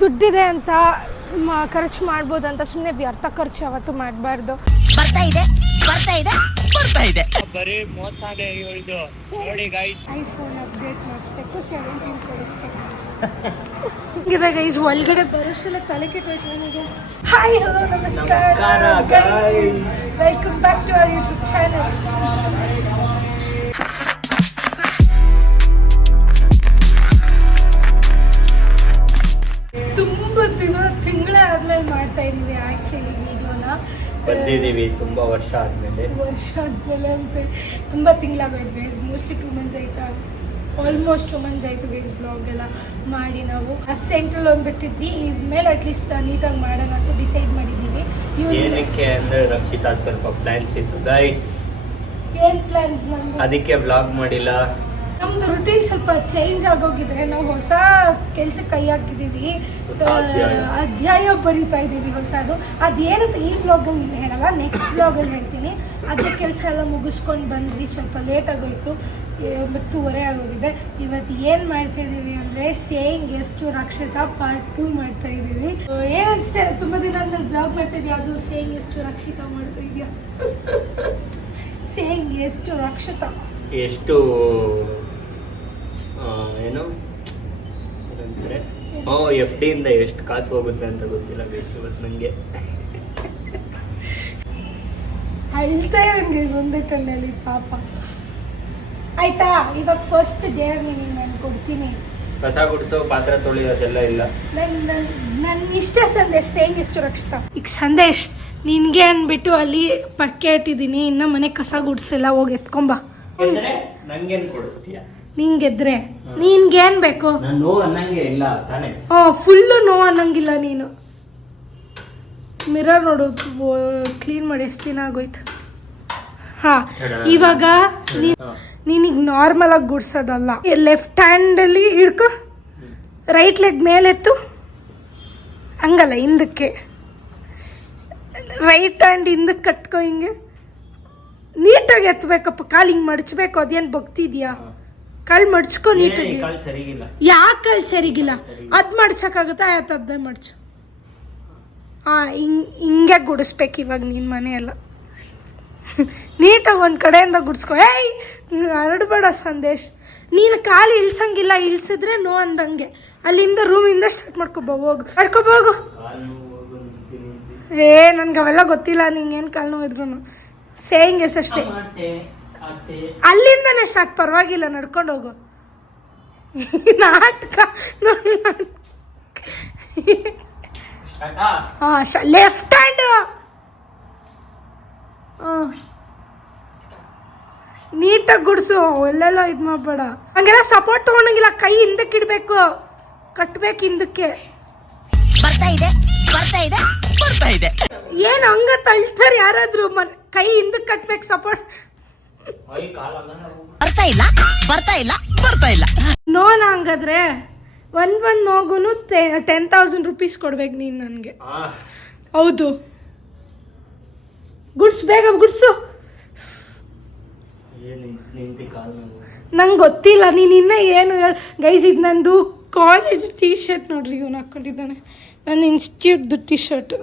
ದುಡ್ಡಿದೆ ಅಂತ ಖರ್ಚು ಮಾಡ್ಬೋದು ಅಂತ ಸುಮ್ಮನೆ ವ್ಯರ್ಥ ಖರ್ಚು ಯಾವತ್ತೂ ಮಾಡಬಾರ್ದು. ಬರ್ತಾ ಇದೆ ಬರೀ ಮೋಸಾನೇ ಇದು ನೋಡಿ ಗೈಸ್. ಐಫೋನ್ ಅಪ್ಡೇಟ್ ಮಾಡಿಸ್ಬೇಕು, 17 ಕೊಡಿಸ್ಬೇಕು. ಇದೆ ಗೈಸ್, ಒಳಗಡೆ ಬರೋಷ್ಟೆಲ್ಲ ತಲೆ ಕೆಟ್ಟೋಯ್ತು ನನಗೆ. ಹಾಯ್ ಹಲೋ ನಮಸ್ಕಾರ guys, welcome back to our YouTube channel. ತುಂಬ ತಿಂಗಳ ಆದ್ಮೇಲೆ ಮಾಡ್ತಾ ಇದೀವಿ ಆಕ್ಚುಲಿ ವಿಡಿಯೋನ. ಬಂದಿದ್ದೀವಿ ತುಂಬಾ ವರ್ಷ ಆದ್ಮೇಲೆ ಅಂತ ತುಂಬ ತಿಂಗಳಾಗೋಯ್ತು ಗೈಸ್. ಮೋಸ್ಟ್ಲಿ 2 months ಆಯ್ತಾ, ಆಲ್ಮೋಸ್ಟ್ 2 months ಆಯಿತು ಗೈಸ್ ಬ್ಲಾಗ್ ಎಲ್ಲ ಮಾಡಿ. ನಾವು ಸೆಂಟ್ರಲ್ ಒಂದು ಬಿಟ್ಟಿದ್ವಿ, ಇದ್ಮೇಲೆ ಅಟ್ಲೀಸ್ಟ್ ನೀಟಾಗಿ ಮಾಡೋಣ ಅಂತ ಡಿಸೈಡ್ ಮಾಡಿದ್ದೀವಿ. ಏನಕ್ಕೆ ಅಂದ್ರೆ ರಕ್ಷಿತಾ ಸ್ವಲ್ಪ ಪ್ಲಾನ್ಸ್ ಇತ್ತು ಗೈಸ್. ಏನು ಪ್ಲಾನ್ಸ್? ನಮ್ದು ಅದಕ್ಕೆ ಬ್ಲಾಗ್ ಮಾಡಿಲ್ಲ. ನಮ್ದು ರುಟೀನ್ ಸ್ವಲ್ಪ ಚೇಂಜ್ ಆಗೋಗಿದ್ರೆ ನಾವು ಹೊಸ ಕೆಲ್ಸಕ್ಕೆ ಕೈ ಹಾಕಿದ್ದೀವಿ, ಅಧ್ಯಾಯ ಬರೀತಾ ಇದ್ದೀವಿ ಹೊಸದು. ಅದೇನಂತ ಈ ವ್ಲಾಗಲ್ಲಿ ಹೇಳಲ್ಲ, ನೆಕ್ಸ್ಟ್ ವ್ಲಾಗಲ್ಲಿ ಹೇಳ್ತೀನಿ. ಅದೇ ಕೆಲಸ ಎಲ್ಲ ಮುಗಿಸ್ಕೊಂಡು ಬಂದ್ವಿ, ಸ್ವಲ್ಪ ಲೇಟ್ ಆಗೋಯ್ತು, 9:30 ಆಗೋಗಿದೆ. ಇವತ್ತು ಏನು ಮಾಡ್ತಾ ಇದ್ದೀವಿ ಅಂದರೆ ಸೇಯಿಂಗ್ ಎಷ್ಟು ರಕ್ಷಿತಾ ಪಾರ್ಟ್ 2 ಮಾಡ್ತಾ ಇದ್ದೀವಿ. ಏನು ಅನಿಸ್ತಾ ತುಂಬ ದಿನ ಆದ್ಮೇಲೆ ವ್ಲಾಗ್ ಮಾಡ್ತಾ ಇದೀಯ, ಅದು ಸೇಯಿಂಗ್ ಎಷ್ಟು ರಕ್ಷಿತಾ ಮಾಡ್ತಾ ಇದೆಯಾ? ಸೇಯಿಂಗ್ ಎಷ್ಟು ರಕ್ಷಿತಾ ಎಷ್ಟು ಏನು ಏನಂತಾರೆ FD ಇಂದ ಎಷ್ಟು ಕಾಸು ಹೋಗುತ್ತೆ ಅಂತ ಗೊತ್ತಿಲ್ಲ ಗೈಸ್ ಇವತ್ತು ನನಗೆ. ಅಳ್ತಾ ಇರಂಗೆ ಒಂದೇ ಕಣ್ಣಲ್ಲಿ ಪಾಪ. ಆಯ್ತಾ, ಇವಾಗ ಫಸ್ಟ್ ಡೇರ್ ನಾನು ಕೊಡ್ತೀನಿ. ಕಸ ಗುಡಿಸೋ, ಪಾತ್ರೆ ತೊಳೆಯೋದೆಲ್ಲ ಇಲ್ಲ. ನನ್ನ ಇಷ್ಟ ಸಂದೇಶ್ ಸೇಯಿಂಗ್ ಎಷ್ಟು ರಕ್ಷಿತಾ. ಈಗ ಸಂದೇಶ್ ನಿನ್ಗೆ ಅಂದ್ಬಿಟ್ಟು ಅಲ್ಲಿ ಪಕ್ಕೆ ಇಟ್ಟಿದ್ದೀನಿ, ಇನ್ನು ಮನೆ ಕಸ ಗುಡಿಸಿಲ್ಲ, ಹೋಗಿ ಎತ್ಕೊಂಬ. ನಂಗೇನ್ ಕೊಡಿಸ್ತೀಯ? ನಿಂಗೆದ್ರೆ ನಿನ್ಗೇನ್ ಬೇಕು? ನೋ ಅನ್ನಂಗೆ ಇಲ್ಲ ತಾನೆ. ಫುಲ್ಲು ನೋ ಅನ್ನಂಗಿಲ್ಲ ನೀನು. ಮಿರರ್ ನೋಡು, ಕ್ಲೀನ್ ಮಾಡಿ ಎಷ್ಟು ದಿನ ಆಗೋಯ್ತು. ಹಾ, ಇವಾಗ ನೀನಿಗ್ ನಾರ್ಮಲ್ ಆಗಿ ಗುಡ್ಸೋದಲ್ಲ, ಲೆಫ್ಟ್ ಹ್ಯಾಂಡ್ ಅಲ್ಲಿ ಹಿಡ್ಕೊ, ರೈಟ್ ಲೆಗ್ ಮೇಲೆತ್ತು, ಹಂಗಲ್ಲ ಹಿಂದಕ್ಕೆ, ರೈಟ್ ಹ್ಯಾಂಡ್ ಹಿಂದಕ್ಕೆ ಕಟ್ಕೊ, ಹಿಂಗೆ ನೀಟಾಗಿ ಎತ್ತಬೇಕಪ್ಪ. ಕಾಲು ಹಿಂಗೆ ಮಡಚ್ಬೇಕು. ಅದೇನು ಬಗ್ತಿದ್ಯಾ? ಕಾಲು ಮಡ್ಚ್ಕೊ ನೀಟಾಗಿ. ಯಾಕೆ ಕಾಲು ಸರಿಗಿಲ್ಲ? ಅದು ಮಡ್ಸಕ್ಕಾಗುತ್ತಾ? ಆಯ್ತು, ಅದೇ ಮಡ್ಚು. ಹಾಂ, ಹಿಂಗೆ ಗುಡಿಸ್ಬೇಕು ಇವಾಗ ನೀನು ಮನೆಯೆಲ್ಲ ನೀಟಾಗಿ ಒಂದು ಕಡೆಯಿಂದ ಗುಡಿಸ್ಕೊ. ಏಯ್ ಹರಡ್ಬೇಡ ಸಂದೇಶ್, ನೀನು ಕಾಲು ಇಳ್ಸಂಗಿಲ್ಲ, ಇಳ್ಸಿದ್ರೆ ನೋ ಅಂದಂಗೆ. ಅಲ್ಲಿಂದ ರೂಮಿಂದ ಸ್ಟಾರ್ಟ್ ಹೋಗು, ಹೋಗು. ನನ್ಗೆ ಅವೆಲ್ಲ ಗೊತ್ತಿಲ್ಲ, ನಿಂಗೇನು ಕಾಲು ನೋವಿದ್ರು ಸೇಯಿಂಗ್ ಎಷ್ಟೇ. ಅಲ್ಲಿಂದನೇ ಸ್ಟಾರ್ಟ್, ಪರವಾಗಿಲ್ಲ, ನಡ್ಕೊಂಡು ಹೋಗು. ನಾಟಕ ಲೆಫ್ಟ್ ಹ್ಯಾಂಡ್ ನೀಟಾಗಿ ಗುಡ್ಸು, ಎಲ್ಲೆಲ್ಲ ಇದು ಮಾಡಬೇಡ. ಹಂಗೆಲ್ಲ ಸಪೋರ್ಟ್ ತಗೊಂಡಂಗಿಲ್ಲ, ಕೈ ಹಿಂದಕ್ಕೆ ಇಡ್ಬೇಕು, ಕಟ್ಬೇಕು ಹಿಂದಕ್ಕೆ. ಏನ್ ಹಂಗ ತಳ್ತಾರೆ ಯಾರಾದ್ರೂ? ಕೈ ಹಿಂದಕ್ಕೆ ಕಟ್ಬೇಕು, ಸಪೋರ್ಟ್. ಬರ್ತಾ ಇಲ್ಲ ನೋನ ಹಂಗಾದ್ರೆ ಒಂದ್ ನೋಗುನು 10,000 rupees ಕೊಡ್ಬೇಕು ನೀನ್ ನನ್ಗೆ. ಹೌದು, ಗುಡ್ಸ್, ಬೇಗ ಗುಡ್ಸು. ನಂಗೆ ಗೊತ್ತಿಲ್ಲ, ನೀನ್ ಇನ್ನ ಏನು ಹೇಳ ಗೈಸ್. ಇದು ನಂದು ಕಾಲೇಜ್ ಟೀ-ಶರ್ಟ್ ನೋಡ್ರಿ, ಇವನು ಹಾಕೊಂಡಿದ್ದಾನೆ. ನನ್ನ ಇನ್ಸ್ಟಿಟ್ಯೂಟ್ದು ಟೀ-ಶರ್ಟ್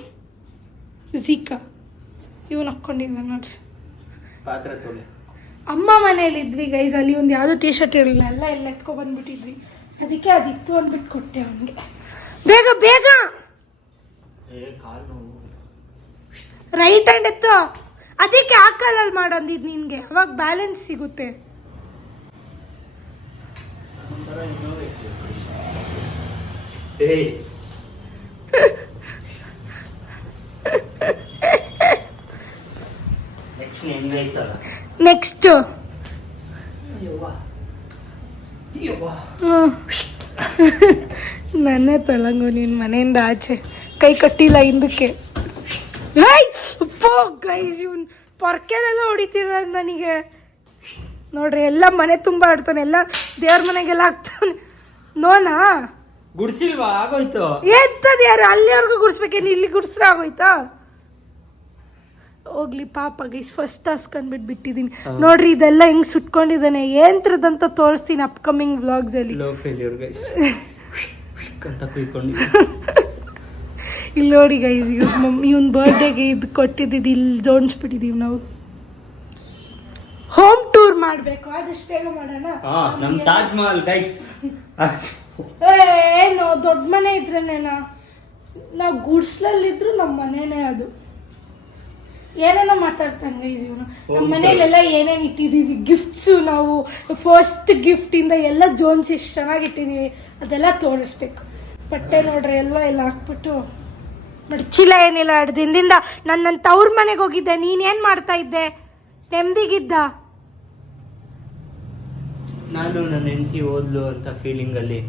ಝೀಕಾ, ಇವನು ಹಾಕ್ಕೊಂಡಿದ್ದಾನೆ ನೋಡ್ರಿ. ಅಮ್ಮ ಮನೇಲಿ ಇದ್ವಿ ಗೈಸ್, ಅಲ್ಲಿ ಒಂದು ಯಾವುದೋ ಟೀ-ಶರ್ಟ್ ಇರಲಿಲ್ಲ, ಎಲ್ಲ ಎತ್ಕೊಬಂದ್ಬಿಟ್ಟಿದ್ವಿ. ಅದಕ್ಕೆ ಅದಿತ್ತು ಅಂದ್ಬಿಟ್ಟು ಕೊಟ್ಟೆ ಅವನಿಗೆ. ಬೇಗ ಬೇಗ ರೈಟ್ ಹ್ಯಾಂಡ್ ಎತ್ತು. ಅದಕ್ಕೆ ಆ ಕಾಲಲ್ಲಿ ಮಾಡಂದಿದ್ದು ನಿನ್ಗೆ, ಅವಾಗ ಬ್ಯಾಲೆನ್ಸ್ ಸಿಗುತ್ತೆ. ನೆಕ್ಸ್ಟ್ ನನ್ನೇ ತೊಳಂಗು ನಿನ್ನ ಮನೆಯಿಂದ ಆಚೆ. ಕೈ ಕಟ್ಟಿಲ್ಲ ಹಿಂದಕ್ಕೆ. ಗೈಸ್ ಇವನ್ ಪೊರ್ಕೆಲೆಲ್ಲ ಹೊಡಿತಿದ ನನಗೆ ನೋಡ್ರಿ. ಎಲ್ಲ ಮನೆ ತುಂಬ ಆಡ್ತಾನೆ, ಎಲ್ಲ ದೇವ್ರ ಮನೆಗೆಲ್ಲ ಹಾಕ್ತಾನೆ. ನೋನಾ ಗುಡ್ಸಿಲ್ವಾ? ಆಗೋಯ್ತು. ಎಂತದ ಯಾರು ಅಲ್ಲಿವರೆಗೂ ಗುಡ್ಸ್ಬೇಕೇನು? ಇಲ್ಲಿ ಗುಡ್ಸ್ರೆ ಆಗೋಯ್ತಾ? ಹೋಗ್ಲಿ ಪಾಪ ಗೈಸ್, ಫಸ್ಟ್ ಟಾಸ್ಕ್ ಅಂದ್ಬಿಟ್ಟು ಬಿಟ್ಟಿದ್ದೀನಿ ನೋಡ್ರಿ. ಇದೆಲ್ಲ ಹೆಂಗ್ ಸುಟ್ಕೊಂಡಿದ್ದಾನೆ, ಏಂತ್ರದಂತ ತೋರಿಸ್ತೀನಿ ಅಪ್ಕಮಿಂಗ್ ವ್ಲಾಗ್ಸ್ ಅಲ್ಲಿ. ಅಂತ ಕುಯ್ಕೊಂಡು ಇಲ್ಲಿ ನೋಡಿ ಗೈಸ್, ಇವನ್ ಬರ್ಡೇಗೆ ಇದು ಕೊಟ್ಟಿದ್ದು ಇಲ್ಲಿ ಜೋಡಿಸ್ಬಿಟ್ಟಿದೀವಿ ನಾವು. ಹೋಮ್ ಟೂರ್ ಮಾಡ್ಬೇಕು, ಆದಷ್ಟು ಬೇಗ ಮಾಡೋಣ. ನಮ್ ತಾಜ್ ಮಹಲ್ ಗೈಸ್. ಏನು ದೊಡ್ಡ ಮನೆ ಇದ್ರೇನೇನಾ, ನಾವು ಗುಡ್ಸ್ಲಲ್ಲಿದ್ರು ನಮ್ಮ ಮನೆನೇ ಅದು. ಏನೇನೋ ಮಾತಾಡ್ತಾನೆ ಗೈಸ್ ಇವನು. ನಮ್ಮ ಮನೇಲೆಲ್ಲ ಏನೇನು ಇಟ್ಟಿದ್ದೀವಿ ಗಿಫ್ಟ್ಸು, ನಾವು ಫಸ್ಟ್ ಗಿಫ್ಟಿಂದ ಎಲ್ಲ ಜೋನ್ಸ್ ಎಷ್ಟು ಚೆನ್ನಾಗಿ ಇಟ್ಟಿದ್ದೀವಿ ಅದೆಲ್ಲ ತೋರಿಸ್ಬೇಕು. ಬಟ್ಟೆ ನೋಡ್ರಿ ಎಲ್ಲ ಹಾಕ್ಬಿಟ್ಟು ಮಡ್ಚಿಲ್ಲ, ಏನಿಲ್ಲ. 2 ದಿನದಿಂದ ನನ್ನ ತವ್ರ ಮನೆಗೆ ಹೋಗಿದ್ದೆ. ನೀನೇನು ಮಾಡ್ತಾ ಇದ್ದೆ? ನೆಮ್ಮದಿಗಿದ್ದ? ನಾನು ನನ್ನ ಹೆಂಡತಿ ಓದ್ಲು ಅಂತ ಫೀಲಿಂಗ್ ಅಲ್ಲಿ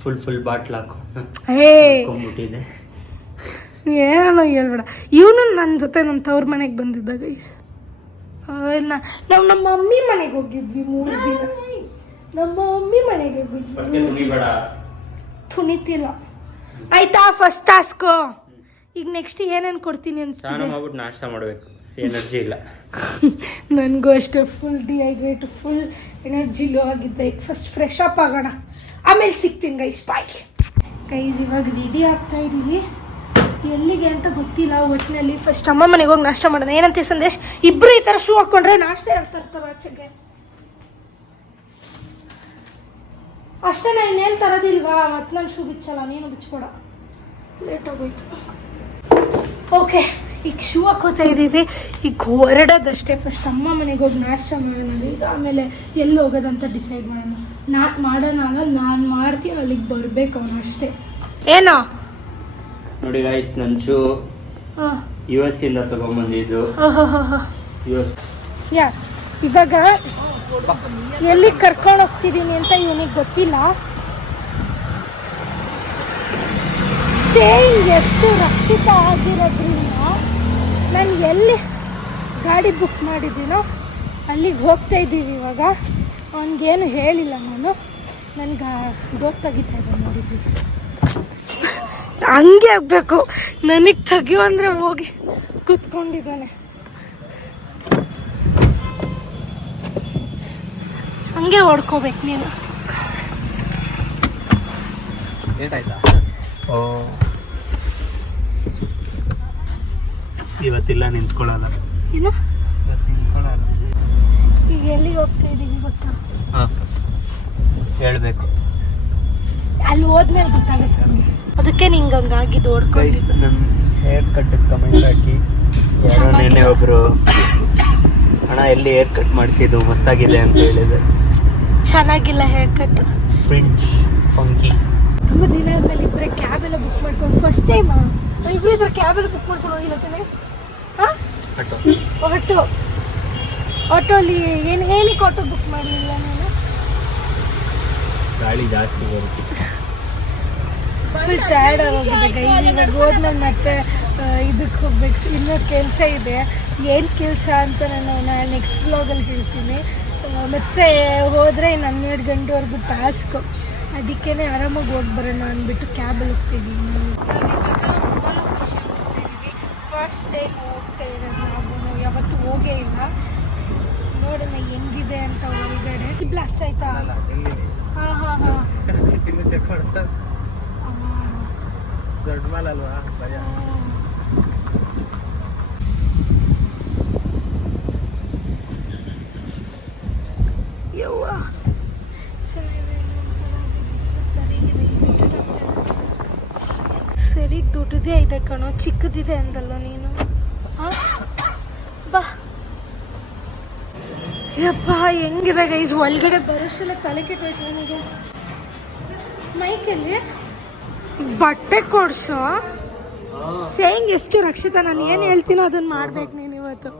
ಫುಲ್ ಬಾಟ್ಲ್ ಹಾಕೊಂಡ್ಬಿಟ್ಟಿದ್ದೆ. ಏನೋ ಹೇಳ್ಬೇಡ. ಇವನು ನನ್ನ ಜೊತೆ ನಮ್ಮ ತವ್ರ ಮನೆಗೆ ಬಂದಿದ್ದ ಗೈಸ್. ನಾವು ನಮ್ಮ ಮಮ್ಮಿ ಮನೆಗೆ ಹೋಗಿದ್ವಿ 3 ದಿನ. ನಮ್ಮ ಮಮ್ಮಿ ಮನೆಗೆ ಹೋಗಿದ್ವಿ. ತುನಿತಿಲ್ಲ ಆಯ್ತಾ? First task. ಈಗ ನೆಕ್ಸ್ಟ್ ಏನೇನು ಕೊಡ್ತೀನಿ ಅನ್ಸ್ತಿದೆ? ನಾಷ್ಟ ಮಾಡಬೇಕು, ಎನರ್ಜಿ ಇಲ್ಲ. ನನಗೂ ಅಷ್ಟೇ, full dehydrate, full energy low ಆಗಿದ್ದೆ. ಈಗ ಫಸ್ಟ್ ಫ್ರೆಶ್ ಅಪ್ ಆಗೋಣ, ಆಮೇಲೆ ಸಿಗ್ತೀನಿ ಗೈಸ್. Bye guys. ಇವಾಗ ರೆಡಿ ಆಗ್ತಾ ಇದ್ದೀವಿ, ಎಲ್ಲಿಗೆ ಅಂತ ಗೊತ್ತಿಲ್ಲ. ಒಟ್ಟಿನಲ್ಲಿ ಫಸ್ಟ್ ಅಮ್ಮ ಮನೆಗೆ ಹೋಗಿ ನಾಷ್ಟ ಮಾಡೋಣ. ಏನಂತ ಸಂದೇಶ್, ಇಬ್ರು ಈ ಥರ ಶೂ ಹಾಕೊಂಡ್ರೆ ನಾಷ್ಟ ಆಗ್ತಾ ಇರ್ತಾರೆ ಆಚೆಗೆ. ಅಷ್ಟೇ, ನಾ ಇನ್ನೇನು ತರೋದಿಲ್ವಾ? ಮತ್ತೆ ನಾನು ಶೂ ಬಿಚ್ಚಲ್ಲ, ನೀನು ಬಿಚ್ಕೊಡ, ಲೇಟ್ ಆಗೋಯ್ತು. ಓಕೆ, ಈಗ ಶೂ ಹಾಕೋತಾ ಇದ್ದೀವಿ. ಈಗ ಹೊರಡೋದಷ್ಟೇ. ಫಸ್ಟ್ ಅಮ್ಮ ಮನೆಗೆ ಹೋಗಿ ನಾಷ್ಟ ಮಾಡೋಣ ಗೈಸ್, ಆಮೇಲೆ ಎಲ್ಲಿ ಹೋಗೋದಂತ ಡಿಸೈಡ್ ಮಾಡೋಣ. ನಾನು ಮಾಡ್ತೀನಿ, ಅಲ್ಲಿಗೆ ಬರಬೇಕು ಅವನು ಅಷ್ಟೇ. ಏನೋ ನೋಡಿ ಗೈಸ್, ನನ್ನ ಶೂ US ಇಂದ ತಗೊಂಡ್ಬಂದಿದ್ದು. ಇವಾಗ ಎಲ್ಲಿ ಕರ್ಕೊಂಡು ಹೋಗ್ತಿದ್ದೀನಿ ಅಂತ ಇವನಿಗೆ ಗೊತ್ತಿಲ್ಲ. ಸೇಯಿಂಗ್ ಎಷ್ಟು ರಕ್ಷಿತ ಆಗಿರೋದ್ರಿಂದ ನಾನು ಎಲ್ಲಿ ಗಾಡಿ ಬುಕ್ ಮಾಡಿದ್ದೀನೋ ಅಲ್ಲಿಗೆ ಹೋಗ್ತಾ ಇದ್ದೀವಿ. ಇವಾಗ ಅವನಿಗೇನು ಹೇಳಿಲ್ಲ ನಾನು. ನನಗೆ ಡೋರ್ ತೆಗಿತಾ ಇದ್ದೆ ನೋಡಿ ಪ್ಲೀಸ್. ಹಂಗೆ ಆಗಬೇಕು. ನನಗೆ ತೆಗಿಯೋ ಅಂದರೆ ಹೋಗಿ ಕೂತ್ಕೊಂಡಿದ್ದಾನೆ. ಹಂಗೆ ಹೊಡ್ಕೋಬೇಕು ನೀನು. ಇವತ್ತಿಲ್ಲ, ನಿಂತ್ಕೊಳ್ಳಲ್ಲ. ಏನು ಈಗ ಎಲ್ಲಿಗೆ ಹೋಗ್ತಾ ಇದ್ದೀವಿ ಗೊತ್ತಾ? ಹೇಳ್ಬೇಕು, ಅಲ್ಲಿ ಹೋದ್ಮೇಲೆ ಗೊತ್ತಾಗುತ್ತೆ ನಮಗೆ. ಅದಕ್ಕೆ ನಿಂಗೆ ಹಂಗಾಗಿದ್ದು ಹೊಡ್ಕೊಂಡು. ನನ್ನ ಹೇರ್ ಕಟ್ ಕಮೆಂಟ್ ಹಾಕಿ. ನೆನ್ನೆ ಒಬ್ರು ಹಣ ಎಲ್ಲಿ ಹೇರ್ ಕಟ್ ಮಾಡಿಸಿದ್ದು ಮಸ್ತಾಗಿದೆ ಅಂತ ಹೇಳಿದೆ. ಚೆನ್ನಾಗಿಲ್ಲ ಹೇರ್ ಕಟ್, ಫ್ರಿಂಜ್ ಫಂಕಿ. ತುಂಬ ದಿನ ಆದ್ಮೇಲೆ ಇಬ್ಬರೇ ಕ್ಯಾಬ್ ಎಲ್ಲ ಬುಕ್ ಮಾಡ್ಕೊಂಡು, ಫಸ್ಟ್ ಟೈಮ್ ಇಬ್ಬರು ಇದ್ರ ಕ್ಯಾಬ್ ಎಲ್ಲ ಬುಕ್ ಮಾಡ್ಕೊಂಡು ಹೋಗಿಲ್ಲ ತಾನೆ? ಆಟೋಲಿ ಏನಕ್ಕೆ ಆಟೋ ಬುಕ್ ಮಾಡಲಿಲ್ಲ ನಾನು? ಗಾಳಿ ಜಾಸ್ತಿ ಬರುತ್ತೆ. ಫುಲ್ ಟಯರ್ಡ್ ಆಗೋಗಿದೆ ಗೈಸ್. ಇವಾಗ ಹೋದ್ಮೇಲೆ ಮತ್ತೆ ಇದಕ್ಕೆ ಹೋಗ್ಬೇಕು, ಇನ್ನೊಂದು ಕೆಲಸ ಇದೆ. ಏನು ಕೆಲಸ ಅಂತ ನಾನು ನೆಕ್ಸ್ಟ್ ಬ್ಲಾಗಲ್ಲಿ ಹೇಳ್ತೀನಿ. ಮತ್ತೆ ಹೋದರೆ 12 ಗಂಟೆವರೆಗೂ ಟಾಸ್ಕು. ಅದಕ್ಕೇ ಆರಾಮಾಗಿ ಹೋಗಿ ಬರೋಣ ಅಂದ್ಬಿಟ್ಟು ಕ್ಯಾಬಲ್ಲಿ ಹೋಗ್ತಿದ್ದೀವಿ. ಫಸ್ಟ್ ಟೈಮ್ ಹೋಗ್ತಾ ಇರೋದು ನಾವು ಯಾವತ್ತೂ ಹೋಗೇ ಇಲ್ಲ. ನೋಡೋಣ ಹೆಂಗಿದೆ ಅಂತ ಹೊರಗಡೆ. ಬ್ಲಾಸ್ಟ್ ಆಯ್ತಾ? ಹಾಂ ದೊಡ್ಡ ಮಾಲ್ ಅಲ್ವಾ, ಭಯ. ಯವ್ವ ಚೆನ್ನಾಗಿದೆ. ಸರಿಗೆ ದೊಡ್ಡದೇ ಇದೆ ಕಣೋ, ಚಿಕ್ಕದಿದೆ ಅಂದಲ್ಲ ನೀನು. ಬಾ ಯಪ್ಪ, ಹೆಂಗಿದೆ ಗೈಸ್. ಒಳಗಡೆ ಬರೋಷ್ಟೆಲ್ಲ ತಲೆ ಕೆಟ್ಟೋಯ್ತು ನನಗೆ. ಮೈಕಲ್ಲಿ ಬಟ್ಟೆ ಕೊಡ್ಸೋ. ಸೇಯಿಂಗ್ ಎಷ್ಟು ರಕ್ಷಿತ, ನಾನು ಏನು ಹೇಳ್ತೀನೋ ಅದನ್ನ ಮಾಡ್ಬೇಕು ನೀನು ಇವತ್ತು.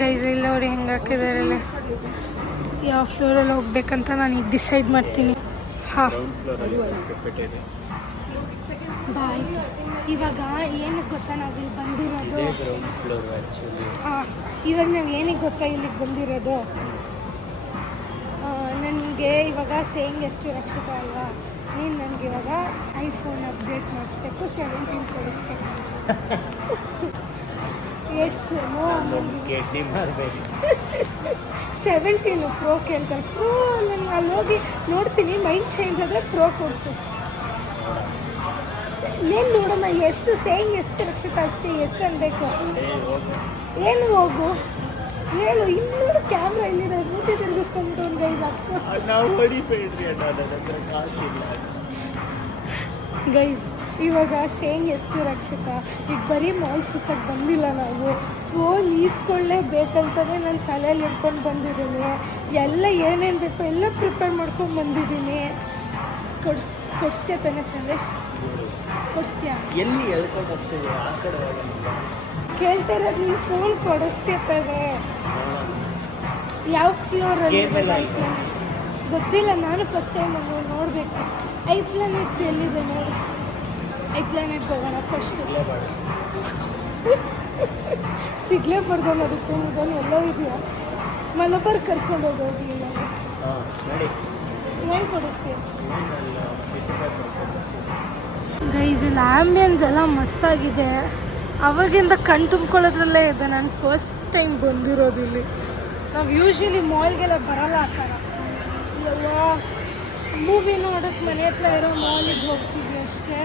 ಗೈಸ್ ಇಲ್ಲಿ ನೋಡಿ ಹೆಂಗೆ ಹಾಕಿದ್ದಾರೆ. ಇಲ್ಲಿ ಯಾವ ಫ್ಲೋರಲ್ಲಿ ಹೋಗ್ಬೇಕಂತ ನಾನು ಈಗ ಡಿಸೈಡ್ ಮಾಡ್ತೀನಿ. ಹಾಂ ಬಾಯ್. ಇವಾಗ ಏನಕ್ಕೆ ಗೊತ್ತಾ ನಾವು ಇಲ್ಲಿ ಬಂದಿರೋದು? ಹಾಂ, ಇವಾಗ ನಾವು ಏನಕ್ಕೆ ಗೊತ್ತಾ ಇಲ್ಲಿಗೆ ಬಂದಿರೋದು? ನನಗೆ ಇವಾಗ ಸೇಯಿಂಗ್ ಎಷ್ಟು ರಕ್ಷಿತ ಅಲ್ವಾ, ನೀನು ನನಗೆ ಇವಾಗ ಐಫೋನ್ ಅಪ್ಡೇಟ್ ಮಾಡಿಸ್ಬೇಕು, 17 ಕೊಡಿಸ್ಬೇಕು. ಎಸ್ ನೋ 17 ಪ್ರೋ ಕೇಳ್ತಾರೆ. ಪ್ರೋ ನಾನು ಅಲ್ಲಿ ಹೋಗಿ ನೋಡ್ತೀನಿ, ಮೈಂಡ್ ಚೇಂಜ್ ಆದರೆ ಪ್ರೋ ಕೊಡಿಸು. ನೀನು ನೋಡೋಣ ಎಷ್ಟು ಸೇಯಿಂಗ್ ಎಷ್ಟು ರಕ್ಷಿತ ಅಷ್ಟೇ ಎಷ್ಟು ಅನ್ಬೇಕು. ಏನು ಹೋಗು ಹೇಳು, ಇನ್ನೂರು ಕ್ಯಾಮ್ರಾ ಇಲ್ಲಿದೆ, ಮೂತಿ ತಿರುಗಿಸ್ಕೊಂಡು ಒಂದು ಗೈಸ್ ಇವಾಗ ಸೇಯಿಂಗ್ ಎಷ್ಟು ರಕ್ಷಿತ. ಈಗ ಬರೀ ಮಾಲ್ ಸುತ್ತಕ್ಕೆ ಬಂದಿಲ್ಲ, ನಾವು ಫೋನ್ ಈಸ್ಕೊಳ್ಳೇಬೇಕಂತಲೇ ನಾನು ತಲೆಯಲ್ಲಿ ಇಟ್ಕೊಂಡು ಬಂದಿದ್ದೀನಿ. ಎಲ್ಲ ಏನೇನು ಬೇಕೋ ಎಲ್ಲ ಪ್ರಿಪೇರ್ ಮಾಡ್ಕೊಂಡು ಬಂದಿದ್ದೀನಿ. ಕೊಡಿಸ್ತೀಯ ತಾನೆ ಸಂದೇಶ್? ಕೊಡಿಸ್ತೀಯಾ? ಎಲ್ಲಿ ಹೇಳ್ಕೊಂಡು ಹೋಗ್ತೀವಿ ಆ ಕಡೆ ಕೇಳ್ತಾ ಇರೋದು ನೀವು ಫೋನ್ ಕೊಡಿಸ್ತೀಯ ತಾನೆ? ಯಾವ ಫ್ಲೋರಲ್ಲಿ ಗೊತ್ತಿಲ್ಲ, ನಾನು ಫಸ್ಟ್ ಟೈಮ್ ನೋಡಬೇಕು. ಐಪ್ಲಾನೆಟ್ ಎಲ್ಲಿದೆ ನೋಡಿ, ಐಪ್ಲಾನೆಟ್ ಹೋಗೋಣ ಫಸ್ಟ್. ಸಿಗ್ಲೇಬಾರ್ದು ಅದಕ್ಕೆ ಇದನ್ನು ಎಲ್ಲೋ ಇದೆಯಾ? ಮಲಬಾರ್ ಕರ್ಕೊಂಡು ಹೋಗೋದು. ಏನು ಕೊಡಿಸ್ತೀಯ ಗೈಸ್? ಇಲ್ಲಿ ಆ್ಯಂಬಿಯನ್ಸ್ ಎಲ್ಲ ಮಸ್ತಾಗಿದೆ. ಅವಾಗಿಂದ ಕಣ್ ತುಂಬ್ಕೊಳ್ಳೋದ್ರಲ್ಲೇ ಇದೆ. ನಾನು ಫಸ್ಟ್ ಟೈಮ್ ಬಂದಿರೋದು ಇಲ್ಲಿ. ನಾವು ಯೂಶ್ವಲಿ ಮಾಲ್ಗೆಲ್ಲ ಬರಲ್ಲ ಆ ಥರ. ಮೂವಿ ನೋಡೋಕ್ಕೆ ಮನೆ ಹತ್ರ ಇರೋ ಮಾಲಿಗೆ ಹೋಗ್ತೀವಿ ಅಷ್ಟೇ.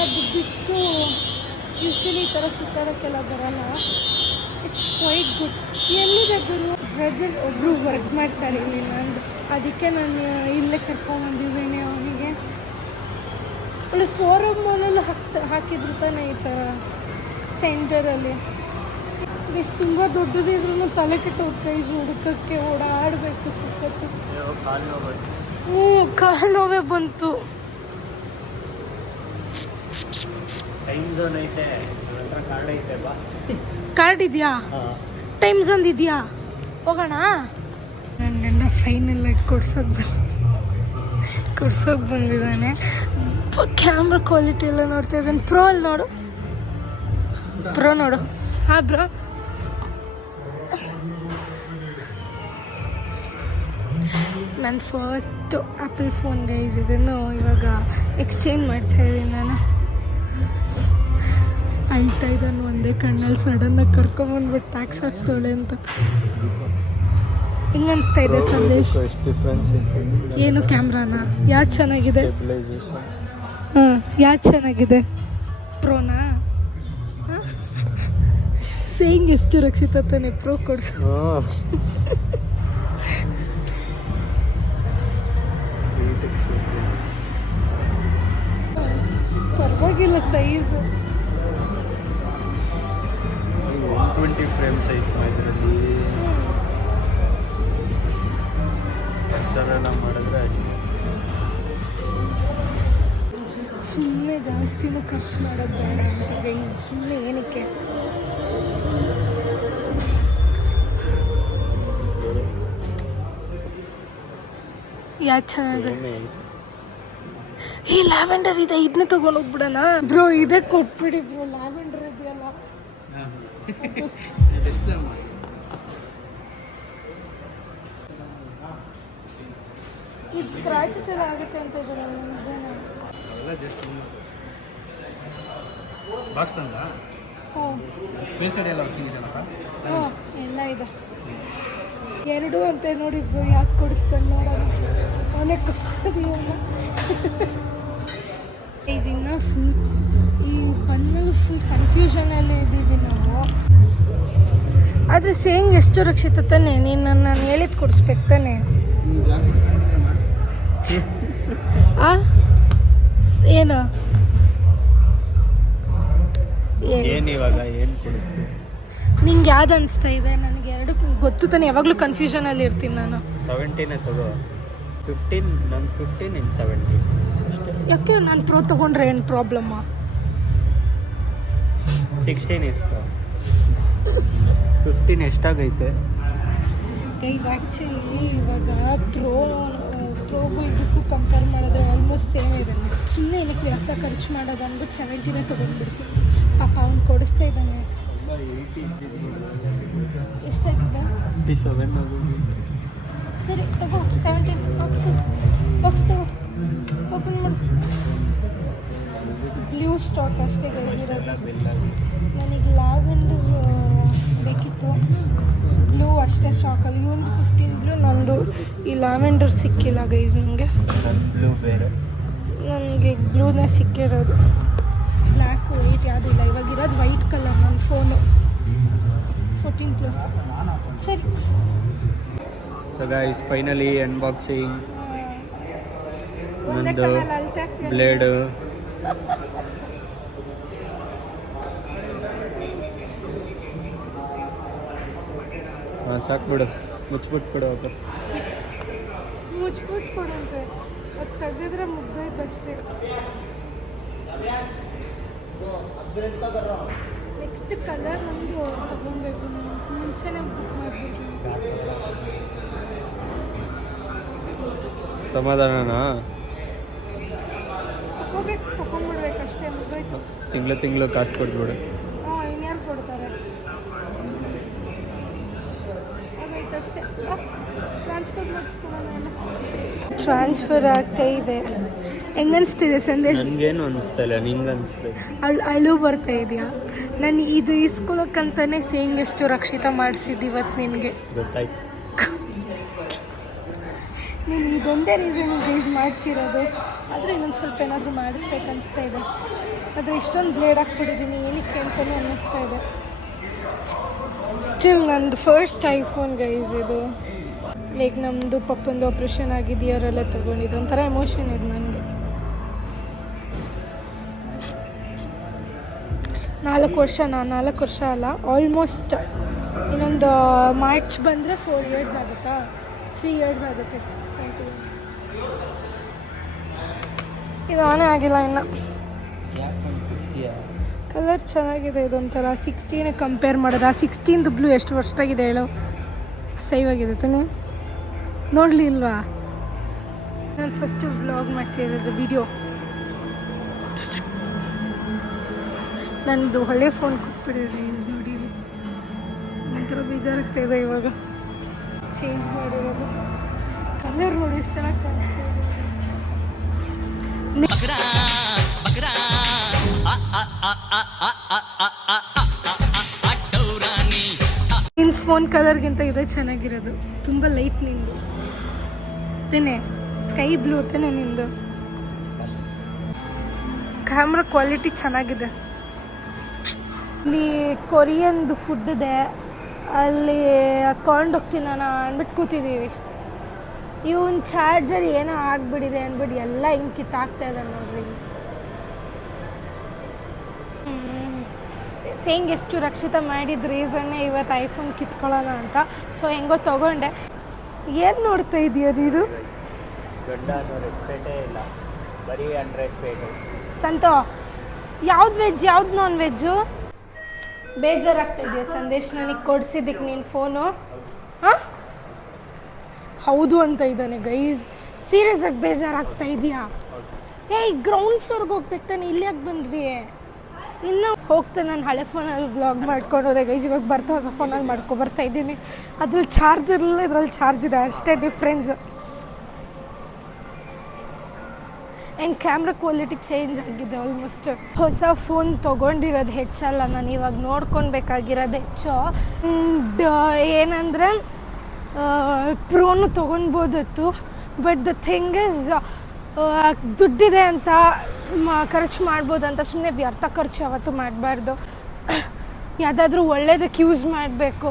ಅದು ಬಿಟ್ಟು ಯೂಶ್ವಲಿ ಈ ಥರ ಸುತ್ತಾಡೋಕ್ಕೆಲ್ಲ ಬರಲ್ಲ. It's quite good. ಎಲ್ಲಿದೆ ಗುರು? ಬ್ರದರ್ ಒಬ್ಬರು ವರ್ಕ್ ಮಾಡ್ತಾರೆ ಇಲ್ಲಿ ನಂದು, ಅದಕ್ಕೆ ನಾನು ಇಲ್ಲೇ ಕರ್ಕೊಂಡ್ಬಂದಿದ್ದೀನಿ ಅವನಿಗೆ. ಒಳ್ಳೆ ಫೋರಮ್ ಮಾಲಲ್ಲಿ ಹಾಕಿದ್ರು ತಾನೆ ಈ ಥರ ಸೆಂಟರಲ್ಲಿ. ಎಷ್ಟು ತುಂಬ ದೊಡ್ಡದಿದ್ರು ತಲೆ ಕೆಟ್ಟು ಕೈ ಹುಡುಕಕ್ಕೆ ಓಡಾಡಬೇಕು ಸುತ್ತತ್ತು. ಕಾಲು ನೋವೇ ಬಂತು. ಕಾರ್ಡ್ ಇದೆಯಾ? ಟೈಮ್ ಝೋನ್ ಇದೆಯಾ? ಹೋಗೋಣ. ನನ್ನ ಫೈನಲಾಗಿ ಕೊಡ್ಸೋಕೆ ಬಂದಿದ್ದಾನೆ. ಕ್ಯಾಮ್ರಾ ಕ್ವಾಲಿಟಿ ಎಲ್ಲ ನೋಡ್ತಾ ಇದ್ದಾನೆ. ಪ್ರೋ ಅಲ್ಲಿ ನೋಡು, ಪ್ರೋ ನೋಡು. ಹಾಂ ಬ್ರೋ, ನನ್ನ ಫಸ್ಟು ಆ್ಯಪಲ್ ಫೋನ್ ಗೈಸ್. ಇದನ್ನು ಇವಾಗ ಎಕ್ಸ್ಚೇಂಜ್ ಮಾಡ್ತಾಯಿದ್ದೀನಿ ನಾನು. ಅಳ್ತಾ ಇದ್ದಾನೆ ಒಂದೇ ಕಣ್ಣಲ್ಲಿ. ಸಡನ್ನಾಗಿ ಕರ್ಕೊಂಬಂದ್ಬಿಟ್ಟು ಟ್ಯಾಕ್ಸ್ ಹಾಕ್ತಾಳೆ ಅಂತ. ಹಿಂಗೆ ಅನಿಸ್ತಾ ಇದೆ ಸಂದೇಶ್? ಏನು ಕ್ಯಾಮ್ರಾನ? ಯಾವ್ದು ಚೆನ್ನಾಗಿದೆ? ಹಾಂ, ಯಾವ್ದು ಚೆನ್ನಾಗಿದೆ? ಪ್ರೋನಾ? ಹಾಂ, ಸೇಯಿಂಗ್ ಎಷ್ಟು ರಕ್ಷಿತ ತಾನೆ ಪ್ರೋ ಕೊಡಿಸು. ಪರವಾಗಿಲ್ಲ ಸೈಜು. 120 ಫ್ರೇಮ್ಸ್ ಐತೆ ಇದರಲ್ಲಿ. ಮಾಡಿದ್ರೆ ಸುಮ್ಮನೆ ಜಾಸ್ತಿನೂ ಖರ್ಚು ಮಾಡೋದು ಬೇಡ ಅಂತ ಗೈಸ್. ಸುಮ್ಮನೆ ಏನಕ್ಕೆ? ಯಾಕೆ ಚೆನ್ನಾಗಿದೆ? ಈ ಲ್ಯಾವೆಂಡರ್ ಇದೆ, ಇದನ್ನ ತಗೊಂಡು ಹೋಗ್ಬಿಡೋಣ ಬ್ರೋ. ಇದೇ ಕೊಟ್ಬಿಡಿ ಬ್ರೋ, ಲ್ಯಾವೆಂಡರ್ ಇದೆಯಲ್ಲ. ಇದು ಸ್ಕ್ರಾಚಸ್ ಎಲ್ಲ ಆಗುತ್ತೆ ಅಂತ ಇದ್ದಾರೆ ನಿಜನಾ? ಹಾಂ, ಎಲ್ಲ ಇದೆ. 2 ಅಂತ ನೋಡಿ ಬ್ರೋ. ಯಾಕೆ ಕೊಡಿಸ್ತಾನೆ ನೋಡೋಣ. ಅವನೇ ಕೊಡಿಸೋದಿಲ್ಲ. ಇನ್ನು ಫುಲ್ ಈ ಬಂದ್ಮೇಲೆ ಫುಲ್ ಕನ್ಫ್ಯೂಷನಲ್ಲೇ ಇದ್ದೀವಿ ನಾವು. ಆದರೆ ಸೇಯಿಂಗ್ ಎಷ್ಟು ರಕ್ಷಿತ ತಾನೆ? ನೀನು ನಾನು ಹೇಳಿದ್ದು ಕೊಡಿಸ್ಬೇಕು ತಾನೆ? ಏನು ಇವಾಗ ಏನು ಕೊಡಿಸ್ತೀವಿ? ನಿಂಗೆ ಯಾವ್ದು ಅನಿಸ್ತಾ ಇದೆ? ನನಗೆ ಎರಡಕ್ಕೂ ಗೊತ್ತು ತಾನೆ, ಯಾವಾಗಲೂ ಕನ್ಫ್ಯೂಷನಲ್ಲಿ ಇರ್ತೀನಿ ನಾನು. 17 ತಗೋ. 15 ನನ್ನ 15 ಇನ್ 17 ಅಷ್ಟೇ. ಯಾಕೆ ನಾನು ಪ್ರೋ ತೊಗೊಂಡ್ರೆ ಏನು ಪ್ರಾಬ್ಲಮ್ಮ? 16 ಇಸ್ಕೋ. 15 ಎಷ್ಟಾಗೈತೆ ಗೈಸ್? ಆ್ಯಕ್ಚುಲಿ ಇವಾಗ ಪ್ರೋಗೂ ಇದಕ್ಕೂ ಕಂಪೇರ್ ಮಾಡಿದ್ರೆ ಆಲ್ಮೋಸ್ಟ್ ಸೇಮ್ ಇದೆ. ಸುಮ್ಮನೆ ಏನಕ್ಕೆ ವ್ಯರ್ಥ ಖರ್ಚು ಮಾಡೋದು ಅಂದ್ಬಿಟ್ಟು 17 ತೊಗೊಂಡ್ಬಿಡ್ತೀನಿ. ಪಾಪ ಅವ್ನು ಕೊಡಿಸ್ತಾ ಇದ್ದಾನೆ. ಎಷ್ಟಾಗಿದೆ? 57 ಸರಿ ತಗೋ 17 ಬಾಕ್ಸ್ ತಗೋ ಓಪನ್ ಮಾಡು. ಬ್ಲೂ ಸ್ಟಾಕ್ ಅಷ್ಟೇ ಇರೋದು. ನನಗೆ ಲ್ಯಾವೆಂಡರ್ ಬೇಕಿತ್ತು, ಬ್ಲೂ ಅಷ್ಟೇ ಸ್ಟಾಕಲ್ಲಿ. ಇವನು 15 ಬ್ಲೂ, ನಂದು ಈ ಲ್ಯಾವೆಂಡರ್ ಸಿಕ್ಕಿಲ್ಲ ಗೈಸ್ ನನಗೆ. ಬ್ಲೂ ಬೇರೆ, ನನಗೆ ಬ್ಲೂನೇ ಸಿಕ್ಕಿರೋದು. ಬ್ಲ್ಯಾಕ್ ವೈಟ್ ಯಾವುದೂ ಇಲ್ಲ. ಇವಾಗಿರೋದು ವೈಟ್ ಕಲರ್ ನನ್ನ ಫೋನು 14+. ಸರಿ ಸೊ ಗೈಸ್ ಫೈನಲಿ ಅನ್ಬಾಕ್ಸಿಂಗ್. ಒಂದೇ ಒಂದು ಕಲರ್ ಅಳ್ತಾ ಇರ್ತೀನಿ. ಬ್ಲೇಡು, ಸಾಕ್ಬಿಡು, ಮುಚ್ಬಿಟ್ಟು ಕೊಡು ವಾಪಸ್. ಮುಚ್ಬಿಟ್ಟು ಕೊಡುವಂತೆ, ಅದು ತೆಗೆದ್ರೆ ಮುಗ್ದೋಯ್ತು ಅಷ್ಟೇ. ನೆಕ್ಸ್ಟ್ ಕಲರ್ ನಮ್ಮದು ತಗೊಬೇಕು. ನಾನು ಮುಂಚೆನೇ ಬುಕ್ ಮಾಡಿಬಿಡ್ತೀನಿ. ಸಮಾಧಾನನಾ? ತಗೊಂಡ್ಬಿಡ್ಬೇಕು ಅಷ್ಟೇ, ಮುಗ್ದೋಯ್ತು. ತಿಂಗಳು ಕಾಸು ಕೊಟ್ಬಿಡು. ಇನ್ಯಾರು ಕೊಡ್ತಾರೆ? ಆಗೋಯ್ತು ಅಷ್ಟೇ. ಟ್ರಾನ್ಸ್ಫರ್ ಮಾಡಿಸ್ಕೊಡೋಣ ಎಲ್ಲ. ಟ್ರಾನ್ಸ್ಫರ್ ಆಗ್ತಾ ಇದೆ. ಹೆಂಗನ್ಸ್ತಿದೆ ಸಂದೇಶ್? ನನಗೇನು ಅನಿಸ್ತಾ ಇಲ್ಲ, ನಿಂಗೆ ಅನಿಸ್ಬೇಕು. ಅಳು ಬರ್ತಾ ಇದೆಯಾ? ನಾನು ಇದು ಇಸ್ಕೊಳಕ್ಕಂತಾನೆ ಸೇಂಗ್ ಎಷ್ಟು ರಕ್ಷಿತ ಮಾಡಿಸಿದ್ದು ಇವತ್ತು ನಿನಗೆ ಗೊತ್ತಾಯ್ತು. ನೀನು ಇದೊಂದೇ ರೀಸನಿಗೆ ಯೂಸ್ ಮಾಡಿಸಿರೋದು. ಆದರೆ ಇನ್ನೊಂದು ಸ್ವಲ್ಪ ಏನಾದರೂ ಮಾಡಿಸ್ಬೇಕನ್ನಿಸ್ತಾ ಇದೆ. ಆದರೆ ಇಷ್ಟೊಂದು ಬ್ಲೇಡ್ ಹಾಕ್ಬಿಟ್ಟಿದ್ದೀನಿ ಏನಕ್ಕೆ ಅಂತಲೂ ಅನ್ನಿಸ್ತಾ ಇದೆ. ಸ್ಟಿಲ್ ನಂದು ಫಸ್ಟ್ ಐಫೋನ್ ಗೈಸ್ ಇದು. ಲೈಕ್ ನಮ್ಮದು ಪಪ್ಪಂದು ಆಪ್ರೇಷನ್ ಆಗಿದೆಯವರೆಲ್ಲ ತೊಗೊಂಡಿದ್ದು ಒಂಥರ ಎಮೋಷನ್ ಇದೆ ನನಗೆ. 4 ವರ್ಷ ಅಲ್ಲ, ಆಲ್ಮೋಸ್ಟ್ ಇನ್ನೊಂದು ಮಾರ್ಚ್ ಬಂದರೆ 4 ಇಯರ್ಸ್ ಆಗುತ್ತಾ? 3 ಇಯರ್ಸ್ ಆಗುತ್ತೆ. ಇದು ಆನೇ ಆಗಿಲ್ಲ ಇನ್ನು. ಕಲರ್ ಚೆನ್ನಾಗಿದೆ. ಇದೊಂಥರ 16 ಕಂಪೇರ್ ಮಾಡಿದ್ರೆ 16 ಬ್ಲೂ ಎಷ್ಟು ವರ್ಷದಾಗಿದೆ ಹೇಳು? ಸೇವಾಗಿದೆ ತಾನೆ, ನೋಡಲಿ ಇಲ್ವಾ? ನಾನು ಫಸ್ಟು ವ್ಲಾಗ್ ಮಾಡ್ತಿರೋದು ವಿಡಿಯೋ. ನನ್ನದು ಹಳೆ ಫೋನ್ ಕೊಟ್ಬಿಟ್ಟಿದೆ ಯೂಸ್ ನೋಡಿ. ಒಂಥರ ಬೇಜಾರಾಗ್ತಾ ಇದೆ ಇವಾಗ ಚೇಂಜ್ ಮಾಡಿರೋದು. ಕಲರ್ ನೋಡಿ ಎಷ್ಟು ಚೆನ್ನಾಗಿ ಕಾಣಿಸ್ತಾ ಇದೆ. ನಿನ್ನ ಫೋನ್ ಕಲರ್ಗಿಂತ ಇದೆ ಚೆನ್ನಾಗಿರೋದು. ತುಂಬ ಲೈಟ್ ನಿಂದು ತಾನೆ, ಸ್ಕೈ ಬ್ಲೂ ತಾನೆ ನಿಂದು. ಕ್ಯಾಮ್ರಾ ಕ್ವಾಲಿಟಿ ಚೆನ್ನಾಗಿದೆ. ಇಲ್ಲಿ ಕೊರಿಯನ್ದು ಫುಡ್ ಇದೆ, ಅಲ್ಲಿ ಹಾಕ್ಕೊಂಡು ನಾನು ಅಂದ್ಬಿಟ್ಟು ಕೂತಿದ್ದೀವಿ. ಇವನ್ ಚಾರ್ಜರ್ ಏನೋ ಆಗ್ಬಿಟ್ಟಿದೆ ಅಂದ್ಬಿಟ್ಟು ಎಲ್ಲ ಹಿಂಗೆ ಕಿತ್ತಾಕ್ತಾ ಇದೆ ನೋಡ್ರಿ. ಸೇಂಗ್ ಎಷ್ಟು ರಕ್ಷಿತ ಮಾಡಿದ ರೀಸನ್ನೇ ಇವತ್ತು ಐಫೋನ್ ಕಿತ್ಕೊಳ್ಳೋಣ ಅಂತ. ಸೊ ಹೆಂಗೋ ತೊಗೊಂಡೆ. ಏನು ನೋಡ್ತಾ ಇದೆಯಾ ನೀನು? ಗಂಡ ಅನ್ನೋ ರೆಸ್ಪೆಕ್ಟೇ ಇಲ್ಲ, ಬರೀ ಅನ್ರೆಸ್ಪೆಕ್ಟ್. ಸಂತೋ, ಯಾವ್ದು ವೆಜ್ ಯಾವ್ದು ನಾನ್ ವೆಜ್ಜು? ಬೇಜಾರಾಗ್ತಾ ಇದೆಯಾ ಸಂದೇಶ್ ನನಗೆ ಕೊಡಿಸಿದ್ದಕ್ಕೆ ನೀನು ಫೋನು? ಹಾಂ ಹೌದು ಅಂತ ಇದ್ದಾನೆ ಗೈಸ್. ಸೀರಿಯಸ್ ಆಗಿ ಬೇಜಾರಾಗ್ತಾ ಇದೆಯಾ? ಗ್ರೌಂಡ್ ಫ್ಲೋರ್ಗೆ ಹೋಗ್ಬೇಕು ತಾನೆ, ಇಲ್ಲಿ ಯಾಕೆ ಬಂದ್ವಿ? ಇನ್ನೂ ಹೋಗ್ತಾ ನಾನು ಹಳೆ ಫೋನಲ್ಲಿ ವ್ಲಾಗ್ ಮಾಡ್ಕೊಂಡು ಹೋದೆ ಗೈಸ್. ಇವಾಗ ಬರ್ತಾ ಹೊಸ ಫೋನಲ್ಲಿ ಬರ್ತಾ ಇದ್ದೀನಿ. ಅದ್ರಲ್ಲಿ ಚಾರ್ಜ್ ಇರಲಿಲ್ಲ, ಇದ್ರಲ್ಲಿ ಚಾರ್ಜ್ ಇದೆ, ಅಷ್ಟೇ difference. And camera quality change ಆಗಿದೆ ಆಲ್ಮೋಸ್ಟ್. ಹೊಸ ಫೋನ್ ತೊಗೊಂಡಿರೋದು ಹೆಚ್ಚಲ್ಲ, ನಾನು ಇವಾಗ ನೋಡ್ಕೊಳ್ಬೇಕಾಗಿರೋದು ಹೆಚ್ಚು. ಆ್ಯಂಡ್ ಏನಂದರೆ ಪ್ರೋನು ತೊಗೊಳ್ಬೋದಿತ್ತು. ಬಟ್ ದ ಥಿಂಗ್ ಇಸ್ ದುಡ್ಡಿದೆ ಅಂತ ಖರ್ಚು ಮಾಡ್ಬೋದಂತ ಸುಮ್ಮನೆ ವ್ಯರ್ಥ ಖರ್ಚು ಯಾವತ್ತೂ ಮಾಡಬಾರ್ದು. ಯಾವುದಾದ್ರೂ ಒಳ್ಳೇದಕ್ಕೆ ಯೂಸ್ ಮಾಡಬೇಕು.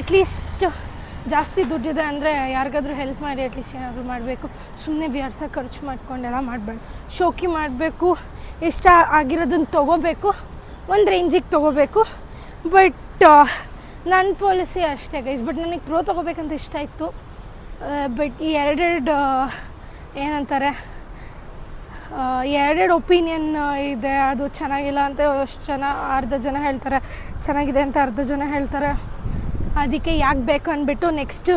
ಅಟ್ಲೀಸ್ಟ್ ಜಾಸ್ತಿ ದುಡ್ಡಿದೆ ಅಂದರೆ ಯಾರಿಗಾದ್ರೂ ಹೆಲ್ಪ್ ಮಾಡಿ ಅಟ್ಲೀಸ್ಟ್ ಏನಾದರೂ ಮಾಡಬೇಕು. ಸುಮ್ಮನೆ ವ್ಯರ್ಥ ಖರ್ಚು ಮಾಡ್ಕೊಂಡೆಲ್ಲ ಮಾಡಬಾರ್ದು. ಶೋಕಿ ಮಾಡಬೇಕು, ಇಷ್ಟ ಆಗಿರೋದನ್ನು ತೊಗೋಬೇಕು, ಒಂದು ರೇಂಜಿಗೆ ತೊಗೋಬೇಕು. ಬಟ್ ನನ್ನ ಪಾಲಿಸಿ ಅಷ್ಟೇ ಗೈಸ್. ಬಟ್ ನನಗೆ ಪ್ರೋ ತೊಗೋಬೇಕಂತ ಇಷ್ಟ ಇತ್ತು. ಬಟ್ ಈ ಎರಡೆರಡು ಏನಂತಾರೆ, ಎರಡೆರಡು ಒಪಿನಿಯನ್ ಇದೆ. ಅದು ಚೆನ್ನಾಗಿಲ್ಲ ಅಂತ ಅರ್ಧ ಜನ ಹೇಳ್ತಾರೆ, ಚೆನ್ನಾಗಿದೆ ಅಂತ ಅರ್ಧ ಜನ ಹೇಳ್ತಾರೆ. ಅದಕ್ಕೆ ಯಾಕೆ ಬೇಕು ಅಂದ್ಬಿಟ್ಟು ನೆಕ್ಸ್ಟು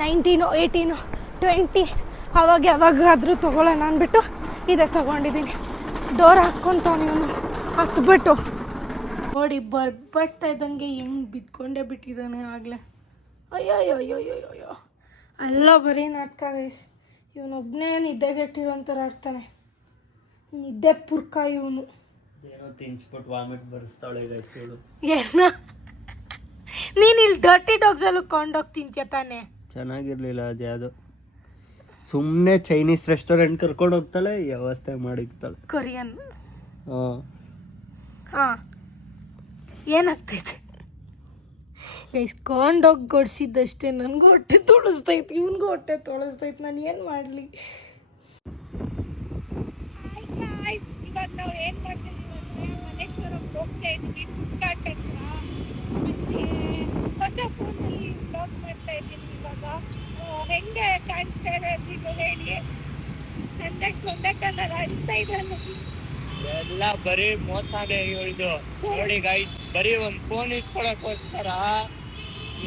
19, 18, 20 ಅವಾಗ ಯಾವಾಗಾದರೂ ತೊಗೊಳ್ಳೋಣ ಅಂದ್ಬಿಟ್ಟು ಇದೇ ತೊಗೊಂಡಿದ್ದೀನಿ. ಡೋರ್ ಹಾಕ್ಕೊತಾವ ನೀವು ಹತ್ಬಿಟ್ಟು ನೋಡಿ ಬರ್ತಾ ಇದ್ದಂಗೆ ಹೆಂಗೆ ಬಿಟ್ಕೊಂಡೇ ಬಿಟ್ಟಿದ್ದಾನೆ ಆಗಲೇ. ಅಯ್ಯೋ ಅಲ್ಲ ಬರೀ ನಾಟಕ ಗೈಸ್. ಇವನೊಬ್ಬನೇ ನಿದ್ದೆಗೆಟ್ಟಿರೋಂಥರ ಆಡ್ತಾನೆ, ನಿದ್ದೆ ಪುರ್ಕ ಇವನು. ಏನೋ ತಿನ್ಸ್ಬಿಟ್ಟು ವಾಮಿಟ್ ಬರೆಸ್ತಾಳೆ ಗೈಸ್ ಇವಳು. ಏನೋ ನೀನು ಇಲ್ಲಿ ಡರ್ಟಿ ಡಾಗ್ಸಲ್ಲೂ ಕೊಂಡೋಗಿ ತಿಂತೀಯ ತಾನೆ. ಚೆನ್ನಾಗಿರ್ಲಿಲ್ಲ ಅದು ಯಾವುದು, ಸುಮ್ಮನೆ ಚೈನೀಸ್ ರೆಸ್ಟೋರೆಂಟ್ ಕರ್ಕೊಂಡು ಹೋಗ್ತಾಳೆ, ವ್ಯವಸ್ಥೆ ಮಾಡಿರ್ತಾಳೆ. ಕೊರಿಯನ್. ಹಾಂ ಹಾಂ ಏನಾಗ್ತೈತೆ ಗೈಸ್, ಕೊಂಡೋಗಿ ಕೊಡಿಸಿದ್ದಷ್ಟೇ. ನನಗೂ ಹೊಟ್ಟೆ ತೊಳಸ್ತೈತೆ, ಇವನಿಗೂ ಹೊಟ್ಟೆ ತೊಳಸ್ತೈತೆ, ನಾನು ಏನು ಮಾಡಲಿ. ಇವಾಗ ನಾವು ಏನು ಮಾಡ್ತಿದ್ದೀವಿ ಅಂದರೆ ಮಲ್ಲೇಶ್ವರಕ್ಕೆ ಹೋಗ್ತಾ ಇದ್ದೀವಿ ಫ್ಲಿಪ್ಕಾರ್ಟ್ ಹತ್ರ. ಮತ್ತು ಹೊಸ ಫೋನಲ್ಲಿ ಬ್ಲಾಗ್ ಮಾಡ್ತಾ ಇದ್ದೀನಿ ಇವಾಗ. ಹೆಂಗೆ ಕಾಣಿಸ್ತಾ ಇದೆ ಅಂತ ಹೇಳಿ. ಸಂದಟ್ ಅಳ್ತಾ ಇದ್ದಾನೆ. ಎಲ್ಲ ಬರೀ ಮೋಸನೇ ಇವಳ್ದು. ನೋಡಿ ಗೈಸ್, ಬರೀ ಒಂದು ಫೋನ್ ಇಸ್ಕೊಳಕ್ಕೋಸ್ಕರ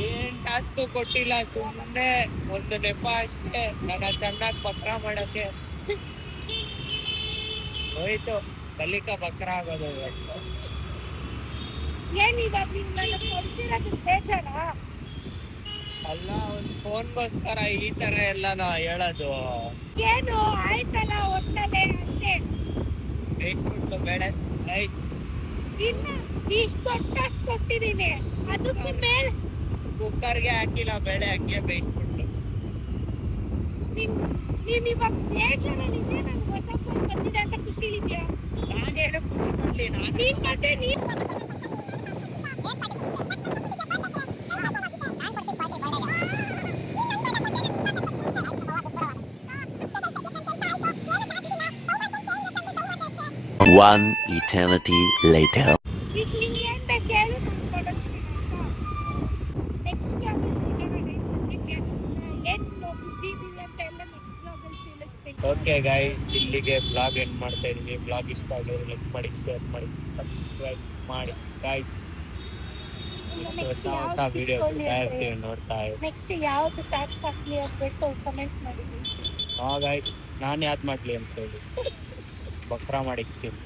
ಏನ್ ಟಾಸ್ಕ್ ಕೊಟ್ಟಿಲ್ಲ, ಸುಮ್ಮನೆ ಒಂದು ನೆಪ ಅಷ್ಟೇ ನನ್ನ ಚೆನ್ನಾಗಿ ಬಕ್ರ ಮಾಡಕ್ಕೆ. ಹೋಯ್ತು ಕಲಿಕಾ ಬಕ್ರ ಆಗೋದು ಇವತ್ತು. ಏನಿವಾಗ ನೀವು ನನ್ನ ಕೊಡ್ಸಿರೋದು ಬೇಜಾರ? ಅಲ್ಲ, ಒಂದು ಫೋನ್ಗೋಸ್ಕರ ಈ ತರ ಎಲ್ಲಾನ ಹೇಳೋದು. ಏನು ಆಯ್ತಲ್ಲ ಒಟ್ಟಲೆ ಅಷ್ಟೇ. ಬೇಯಿಸ್ಬಿಟ್ಟು ಬೇಡ ಗೈಸ್. ಇನ್ನು ಇಷ್ಟು ಟಾಸ್ಕ್ ಕೊಟ್ಟಿದ್ದೀನಿ, ಅದಕ್ಕೂ ಮೇಲೆ ಕುಕ್ಕರ್ಗೆ ಹಾಕಿಲ್ಲ ಬೇಳೆ, ಹಂಗೆ ಬೇಯಿಸ್ಬಿಟ್ಟು. ನೀನು ಇವಾಗ ಬೇಜಾರಲ್ಲಿದೆ. ನನಗೆ ಹೊಸ ಫೋನ್ ಬಂದಿದೆ ಅಂತ ಖುಷಿ ಇದೆಯಾ? ನಾನೇನು ಖುಷಿ ಪಡ್ಲಿ, ನೀನ್ ಮತ್ತೆ ನೀನ್ One eternity later. ಈಗ ನಿಂಗೆ ಏನ್ ಬೇಕು ಹೇಳು, ನಾನು ಕೊಡಿಸ್ತೀನಿ. ನೆಕ್ಸ್ಟ್ ಬ್ಲಾಗಲ್ಲಿ ಸಿಗೋಣ ಗೈಸ್. ಸದ್ಯಕ್ಕೆ ಏನು ಬಿಸಿ ಇದೀವಿ ಅಂತ ಎಲ್ಲ ನೆಕ್ಸ್ಟ್ ಬ್ಲಾಗಲ್ಲಿ ತಿಳಿಸ್ತೀನಿ. ಓಕೆ ಗೈಸ್, ಇಲ್ಲಿಗೆ ಬ್ಲಾಗ್ ಎಂಡ್ ಮಾಡ್ತಾ ಇದೀವಿ. ಬ್ಲಾಗ್ ಇಷ್ಟ ಆಗಿದ್ರೆ ಲೈಕ್ ಮಾಡಿ, ಶೇರ್ ಮಾಡಿ, ಸಬ್ಸ್ಕ್ರೈಬ್ ಮಾಡಿ ಗೈಸ್. ನೆಕ್ಸ್ಟ್ ಹೊಸ ವಿಡಿಯೋ ಇರ್ತೀವಿ, ನೋಡ್ತಾ ಇರಿ. ನೆಕ್ಸ್ಟ್ ಯಾವ್ದು ಟ್ಯಾಕ್ಸ್ ಹಾಕ್ಲಿ ಅಂದ್ಬಿಟ್ಟು ಕಮೆಂಟ್ ಮಾಡಿ. ಗೈಸ್, ನಾನು ಯಾವ್ದು ಮಾಡ್ಲಿ ಅಂತ ಹೇಳಿ ಬಕ್ರಾ ಮಾಡಿಕ್ತೀನಿ.